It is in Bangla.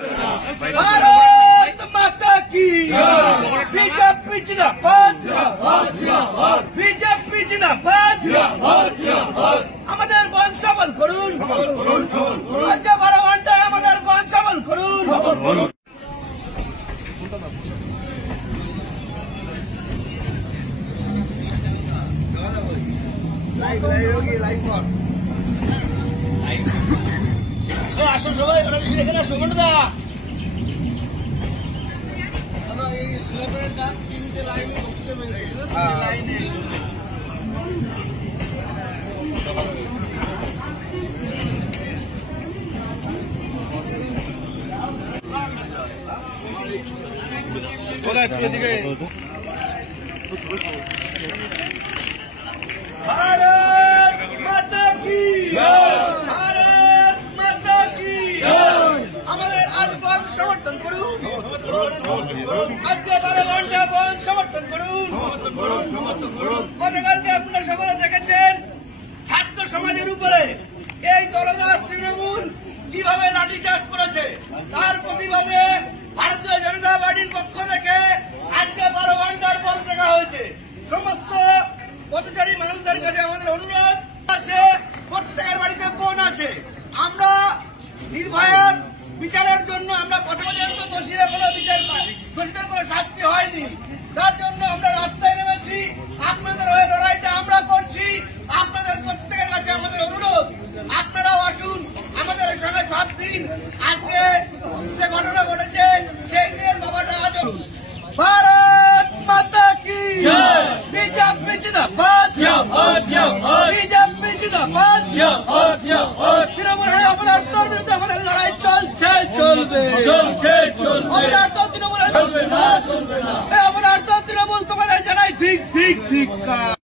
भारत माता की बीजेपी जिंदाबाद बीजेपी जिंदाबाद আমাদের বন সবল করুন আজকে 12 ঘন্টায় আমাদের বন সবল করুন লাইভ হোগি লাইভ কর আসো সবাই এখানে আসো মন্ডা দাদা এই স্ল্যাবের কাজ 3টে লাইনে ঢুকতে পেরেছে লাইনে बोला এদিকে भारत माता की भारत माता की আমাদের আজ বন সমর্থন করুন আজকে 12 ঘন্টা বন সমর্থন করুন গতকালকে আপনারা সকলে দেখেছেন ছাত্র সমাজের উপরে এই দলদাস তৃণমূল কিভাবে লাঠিচার্জ করেছে তার প্রতিবাদে ভারতীয় জনতা পার্টির পক্ষ থেকে আজকে 12 ঘন্টার বন্ধ রাখা হয়েছে। সমস্ত পথচারী মানুষদের কাছে আমাদের অনুরোধ আছে, প্রত্যেকের বাড়িতে বোন আছে, আমরা নির্ভয়ের বিচারের জন্য আমরা পথচারী দোষীরা কোনো বিচার পাই, দোষীদের কোনো শাস্তি হয়নি, তার জন্য আমরা রাস্তায় নেমেছি। আপনাদের হয়ে লড়াইটা আমরা করছি। আপনাদের প্রত্যেকের কাছে আমাদের অনুরোধ, আপনারাও আসুন, আমাদের সঙ্গে সাথ দিন। আজকে যে ঘটনা ঘটেছে সেই নিয়ে বাবাটা আজ भारत माता की बीजेपी जिंदाबाद बीजेपी जिंदाबाद तृणमूल अपराध বিরুদ্ধে আমাদের লড়াই চলছে চলবে অপরাধ তৃণমূল চলবে না অপরাধ তৃণমূল তোমাদের জানাই ঠিক ঠিক ঠিক